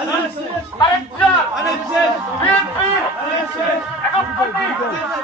أنا مشيت أنا مشيت فين فين أنا مشيت عقبتني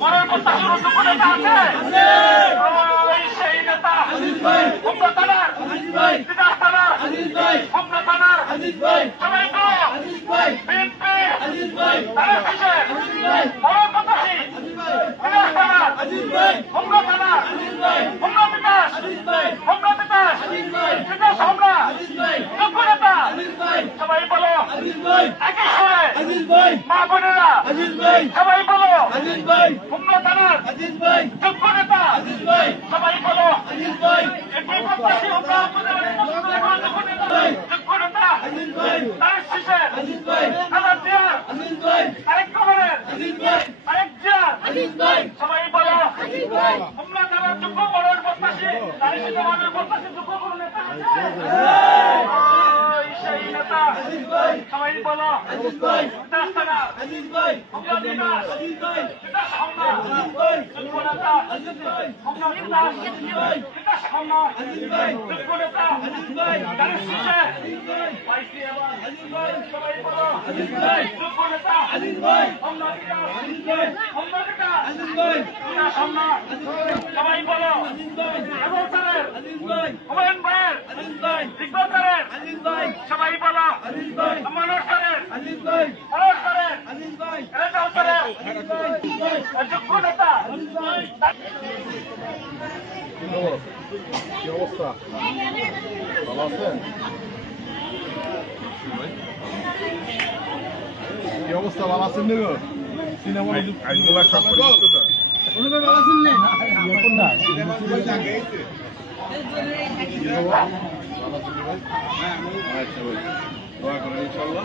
মরার থানার দিদার থানার হোমনা থানার সবাই তো বিএনপি তারা কিসের মরার কথা কি দিদার থানার বিকাশ হোমনা যোগ্য নেতা সবাই বলো একই সুরে মা বোনেরা সবাই বলো হোমনা থানার যোগ্য নেতা সবাই বলো এমপি প্রত্যাশী হোমনা আপনাদের যোগ্য নেতা তার শেষে খাবার দেওয়ার আরেক কবরের আরেক জিয়ার সবাই বলো হোমনা থানার যোগ্য বড়ের প্রত্যাশী তার শেষে আমাদের প্রত্যাশী যোগ্য কোনো নেতা আছে সবাই বলো থানা হোমনা বিকাশ বিকাশ হোমনা যোগ্য নেতা নেতা শেষে পাইছি এবার সবাই বলো যোগ্য নেতা বিকাশ বিকাশ হোমনা সবাই বলো এবং স্যারের হুমায়ুন ভাইয়ের দিগ্গজের সবাই বলো যোগ্য নেতা কি অবস্থা? ভালো আছেন কি অবস্থা ভালো আছেন নি সিনেমা আইনগুলা সব অনুভব ভালো আছেন না? আচ্ছা ভাই। করেন ইনশাল্লাহ